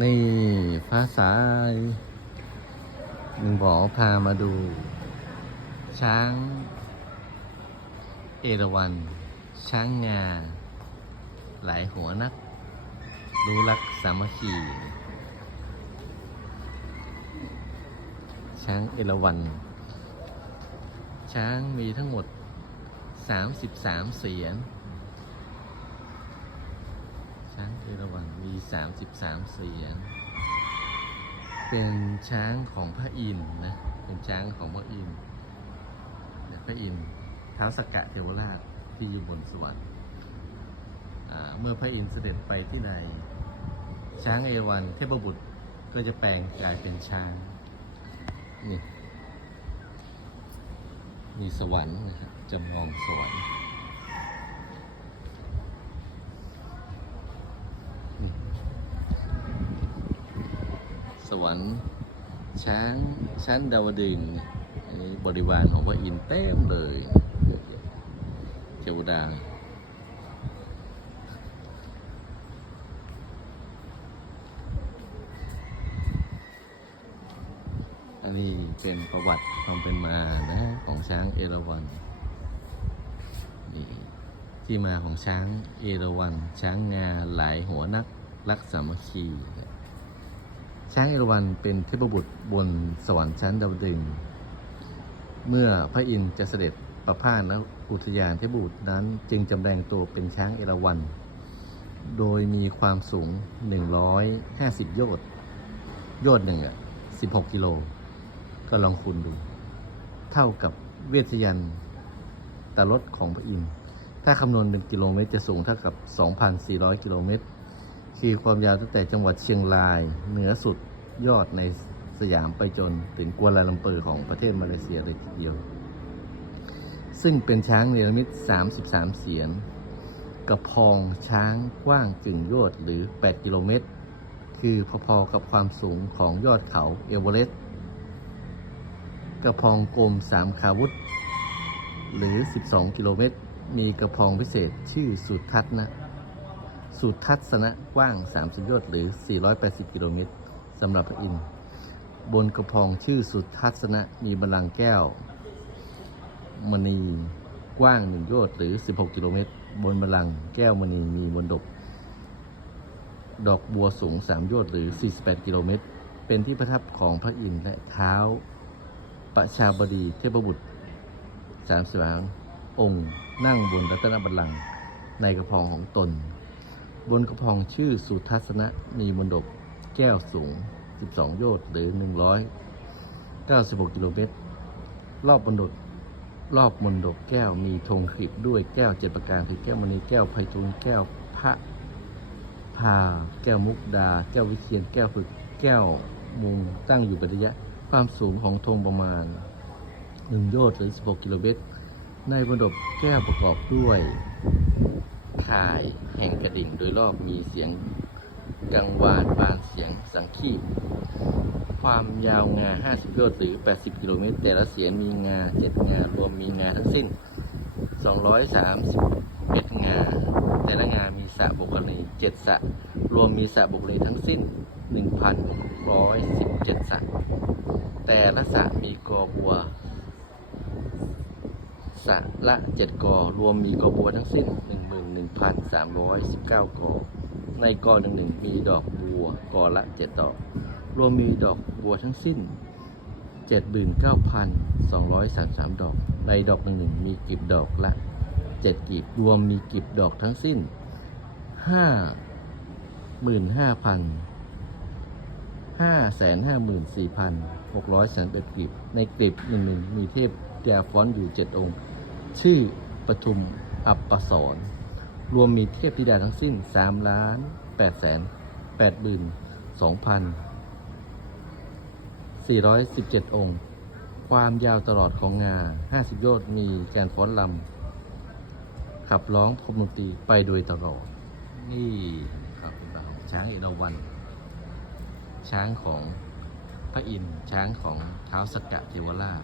นี่ฟ้าสายหนึ่งบอพามาดู ช้าง เอราวัน ช้างงา หลายหัวนัก รู้รักสามัคคี ช้างเอราวัน ช้างมีทั้งหมด 33 เสียน ช้างเอราวัณมี 33 เสียงเป็นช้างของพระอินทร์นะ เป็นช้างของพระอินทร์พระอินทร์ท้าวสกกะเทวราชที่อยู่บนสวรรค์เมื่อพระอินทร์เสด็จไปที่ใดช้างเอวัณเทพบุตรก็จะแปลงกายเป็นช้างนี่มีสวรรค์นะครับจำลองสวรรค์ สวรรค์ ช้างชั้นดาวดึงส์อันบริวารของพระอินเต็มเลยเทวดาอันนี้เป็นประวัติความเป็นมานะของช้างเอราวัณนี่ที่มาของช้างเอราวัณช้างงาหลายหัวนักรักสามัคคี ช้างเอราวัณเป็นเทพบุตรบนสวรรค์ชั้นดาวดึง เมื่อพระอินทร์จะเสด็จประพาสณอุทยานเทพบุตรนั้นจึงจำแรงตัวเป็นช้างเอราวัณโดยมีความสูง 150 โยชน์โยชน์หนึ่งอะ 16 กิโล ก็ลองคูณดู เท่ากับเวทยันต์ตารถของพระอินทร์ถ้าคำนวณเป็นกิโลเมตรจะสูงเท่ากับ 2,400 กิโลเมตร คือความยาวตั้งแต่จังหวัดเชียงราย เหนือสุดยอดในสยามไปจนถึงกัวลาลัมเปอร์ของประเทศมาเลเซียเลยทีเดียว ซึ่งเป็นช้างเนรมิต33 เสียน กระพองช้างกว้างกึ่งยชน์หรือ 8 กิโลเมตร คือพอๆกับความสูงของยอดเขาเอเวอเรสต์กระพองกลมสามขาวุธ หรือ 12 กิโลเมตร มีกระพองพิเศษชื่อสุทัศนะ สุทัศนะกว้าง 30 โยชน์หรือ 480 กิโลเมตรสำหรับพระอินทร์บนกระพองชื่อสุทัศนะมีบัลลังก์แก้ว มณีกว้าง1โยชน์หรือ 16 กิโลเมตร บนบัลลังก์แก้วมณีมีมนดบดอกบัวสูง 3 โยชน์หรือ 48 กิโลเมตร เป็นที่ประทับของพระอินทร์และเท้าประชาบดีเทพบุตรสามสิบองค์นั่งบนรัตนบัลลังก์ในกระพองของตน บนกระพองชื่อสุทัศนะมีมนดบแก้วสูง 12 โยชน์หรือ 196 กิโลเมตร รอบบนดบรอบบนดบแก้วมีธงขีดด้วยแก้วเจ็ดประการคือแก้วมณีแก้วไพฑูรย์แก้วพระพาแก้วมุกดา แก้ววิเชียนแก้วฝึกแก้วมุงตั้งอยู่เป็นระยะความสูงของธงประมาณ 1 โยชน์หรือ 16 กิโลเมตร ในบนดบแก้วประกอบด้วย ข่ายแห่งกระดิ่งโดยรอบมีเสียงกังวานบานเสียงสังคีบความยาวงา 50โยชน์หรือ 80 กิโลเมตร แต่ละเสียงมีงา 7 งา รวมมีงาทั้งสิ้น 231 งา แต่ละงา มีสระบุคลี7สระ รวมมีสระบุคลีทั้งสิ้น1,117สระ แต่ละสระมีกอบัวสระละเจ็ดกอ รวมมีกอบัวทั้งสิ้น 1,319 กอ ในกอหนึ่งหนึ่งมีดอกบัวกอละเจ็ดดอก รวมมีดอกบัวทั้งสิ้น 79,233 ดอก ในดอกหนึ่งหนึ่งมีกลีบดอกละเจ็ดกลีบ รวมมีกลีบดอกทั้งสิ้น 55,000ห้าแสนห้าหมื่นสี่พันหกร้อยสามเอ็ดกลีบในกลีบหนึ่งหนึ่งมีเทพยาฟ้อนอยู่เจ็ดองค์ ชื่อปทุมอัปปสร รวมมีเทพธิดาทั้งสิ้นสามล้านแปดแสนแปดหมื่นสองพันสี่ร้องค์ ความยาวตลอดของงาห้าสิบโยชน์มีการฟ้อนลำ ขับร้องพรมดนตรีไปโดยตลอด นี่ครับเป็นแบบของช้างเอราวัณช้างของพระอินทร์ช้างของเท้าสกกะเทวราช